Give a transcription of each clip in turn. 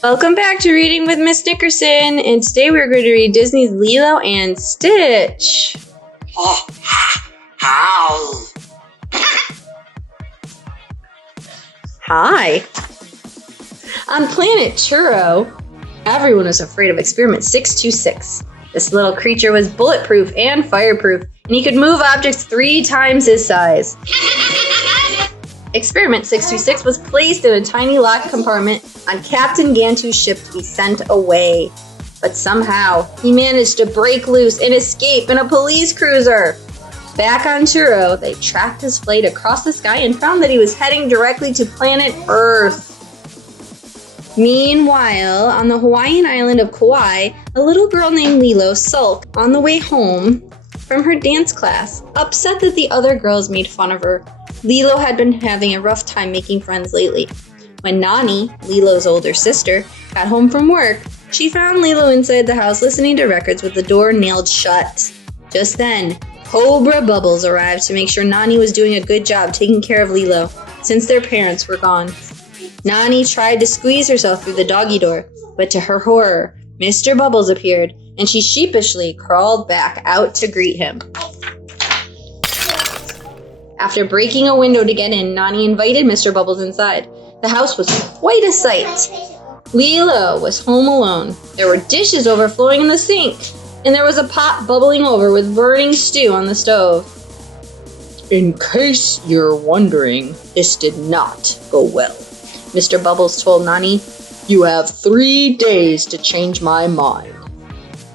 Welcome back to Reading with Miss Nickerson, and today we're going to read Disney's Lilo and Stitch. Oh, how? Hi. On planet Churro, everyone was afraid of Experiment 626. This little creature was bulletproof and fireproof, and he could move objects 3 times his size. Experiment 626 was placed in a tiny locked compartment on Captain Gantu's ship to be sent away. But somehow, he managed to break loose and escape in a police cruiser. Back on Churro, they tracked his flight across the sky and found that he was heading directly to planet Earth. Meanwhile, on the Hawaiian island of Kauai, a little girl named Lilo sulked on the way home from her dance class, upset that the other girls made fun of her. Lilo had been having a rough time making friends lately. When Nani, Lilo's older sister, got home from work, she found Lilo inside the house listening to records with the door nailed shut. Just then, Cobra Bubbles arrived to make sure Nani was doing a good job taking care of Lilo, since their parents were gone. Nani tried to squeeze herself through the doggy door, but to her horror, Mr. Bubbles appeared, and she sheepishly crawled back out to greet him. After breaking a window to get in, Nani invited Mr. Bubbles inside. The house was quite a sight. Lilo was home alone. There were dishes overflowing in the sink, and there was a pot bubbling over with burning stew on the stove. In case you're wondering, this did not go well, Mr. Bubbles told Nani. You have 3 days to change my mind.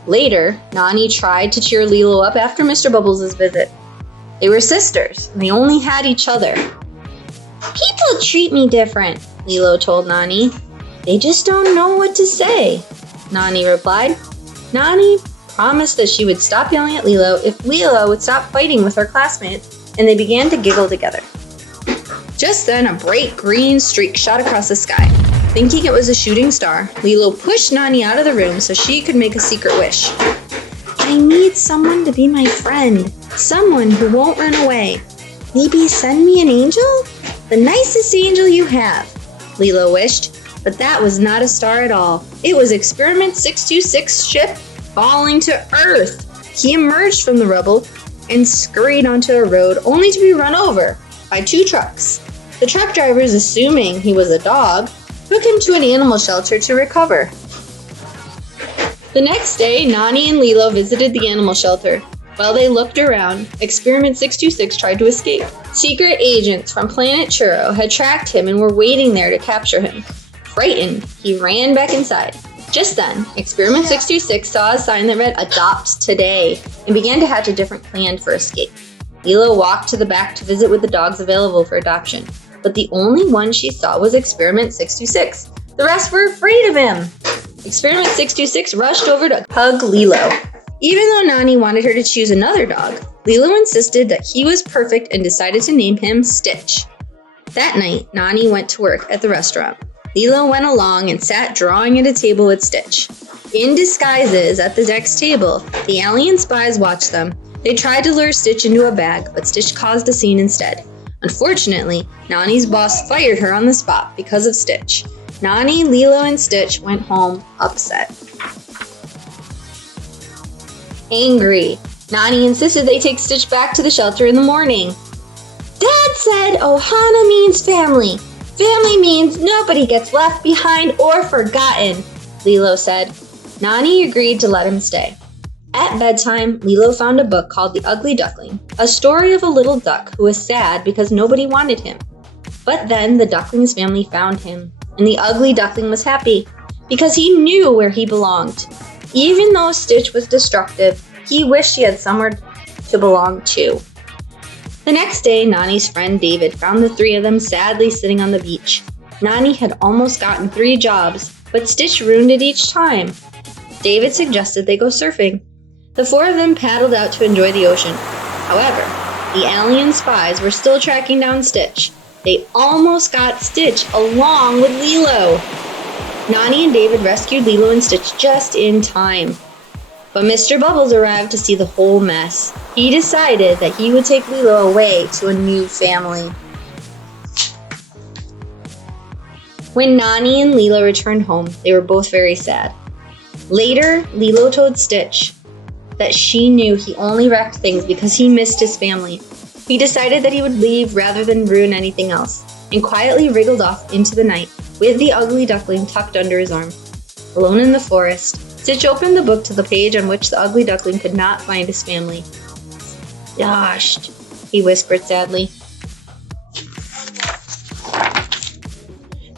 Later, Nani tried to cheer Lilo up after Mr. Bubbles' visit. They were sisters, and they only had each other. People treat me different, Lilo told Nani. They just don't know what to say, Nani replied. Nani promised that she would stop yelling at Lilo if Lilo would stop fighting with her classmates, and they began to giggle together. Just then, a bright green streak shot across the sky. Thinking it was a shooting star, Lilo pushed Nani out of the room so she could make a secret wish. I need someone to be my friend. Someone who won't run away. Maybe send me an angel? The nicest angel you have, Lilo wished. But that was not a star at all. It was Experiment 626's ship falling to Earth. He emerged from the rubble and scurried onto a road only to be run over by 2 trucks. The truck drivers, assuming he was a dog, took him to an animal shelter to recover. The next day, Nani and Lilo visited the animal shelter. While they looked around, Experiment 626 tried to escape. Secret agents from planet Churro had tracked him and were waiting there to capture him. Frightened, he ran back inside. Just then, Experiment 626 saw a sign that read, Adopt Today, and began to hatch a different plan for escape. Lilo walked to the back to visit with the dogs available for adoption, but the only one she saw was Experiment 626. The rest were afraid of him. Experiment 626 rushed over to hug Lilo. Even though Nani wanted her to choose another dog, Lilo insisted that he was perfect and decided to name him Stitch. That night, Nani went to work at the restaurant. Lilo went along and sat drawing at a table with Stitch. In disguises at the next table, the alien spies watched them. They tried to lure Stitch into a bag, but Stitch caused a scene instead. Unfortunately, Nani's boss fired her on the spot because of Stitch. Nani, Lilo, and Stitch went home upset. Angry, Nani insisted they take Stitch back to the shelter in the morning. Dad said Ohana means family. Family means nobody gets left behind or forgotten, Lilo said. Nani agreed to let him stay. At bedtime, Lilo found a book called The Ugly Duckling, a story of a little duck who was sad because nobody wanted him. But then the duckling's family found him, and the ugly duckling was happy because he knew where he belonged. Even though Stitch was destructive, he wished he had somewhere to belong to. The next day, Nani's friend David found the 3 of them sadly sitting on the beach. Nani had almost gotten 3 jobs, but Stitch ruined it each time. David suggested they go surfing. The 4 of them paddled out to enjoy the ocean. However, the alien spies were still tracking down Stitch. They almost got Stitch along with Lilo. Nani and David rescued Lilo and Stitch just in time. But Mr. Bubbles arrived to see the whole mess. He decided that he would take Lilo away to a new family. When Nani and Lilo returned home, they were both very sad. Later, Lilo told Stitch that she knew he only wrecked things because he missed his family. He decided that he would leave rather than ruin anything else, and quietly wriggled off into the night with the ugly duckling tucked under his arm. Alone in the forest, Stitch opened the book to the page on which the ugly duckling could not find his family. "Lost," he whispered sadly.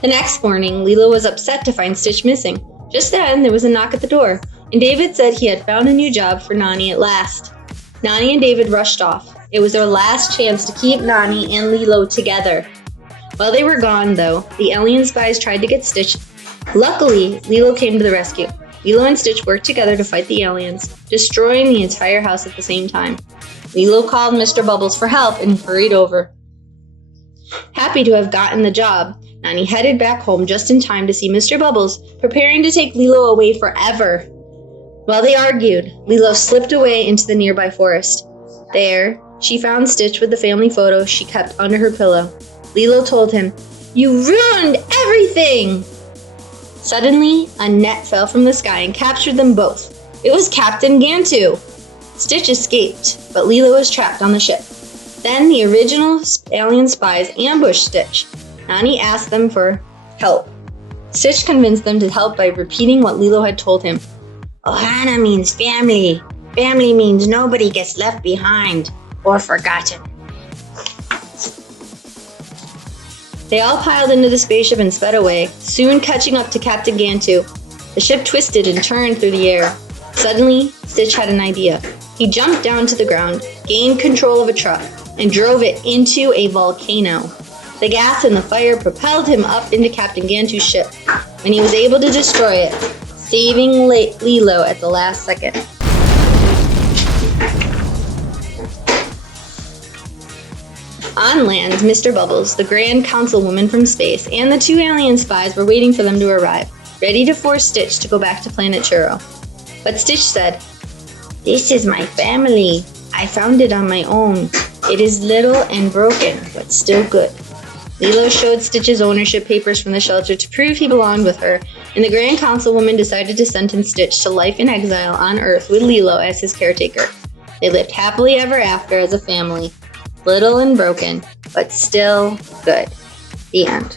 The next morning, Lilo was upset to find Stitch missing. Just then, there was a knock at the door, and David said he had found a new job for Nani at last. Nani and David rushed off. It was their last chance to keep Nani and Lilo together. While they were gone, though, the alien spies tried to get Stitch. Luckily, Lilo came to the rescue. Lilo and Stitch worked together to fight the aliens, destroying the entire house at the same time. Lilo called Mr. Bubbles for help and hurried over. Happy to have gotten the job, Nani headed back home just in time to see Mr. Bubbles preparing to take Lilo away forever. While they argued, Lilo slipped away into the nearby forest. There, she found Stitch with the family photo she kept under her pillow. Lilo told him, "You ruined everything!" Suddenly, a net fell from the sky and captured them both. It was Captain Gantu. Stitch escaped, but Lilo was trapped on the ship. Then the original alien spies ambushed Stitch. Nani asked them for help. Stitch convinced them to help by repeating what Lilo had told him. "Ohana means family. Family means nobody gets left behind or forgotten." They all piled into the spaceship and sped away, soon catching up to Captain Gantu. The ship twisted and turned through the air. Suddenly, Stitch had an idea. He jumped down to the ground, gained control of a truck, and drove it into a volcano. The gas and the fire propelled him up into Captain Gantu's ship, and he was able to destroy it, saving Lilo at the last second. On land, Mr. Bubbles, the Grand Councilwoman from space, and the two alien spies were waiting for them to arrive, ready to force Stitch to go back to Planet Churro. But Stitch said, "This is my family. I found it on my own. It is little and broken, but still good." Lilo showed Stitch's ownership papers from the shelter to prove he belonged with her, and the Grand Councilwoman decided to sentence Stitch to life in exile on Earth with Lilo as his caretaker. They lived happily ever after as a family. Little and broken, but still good. The end.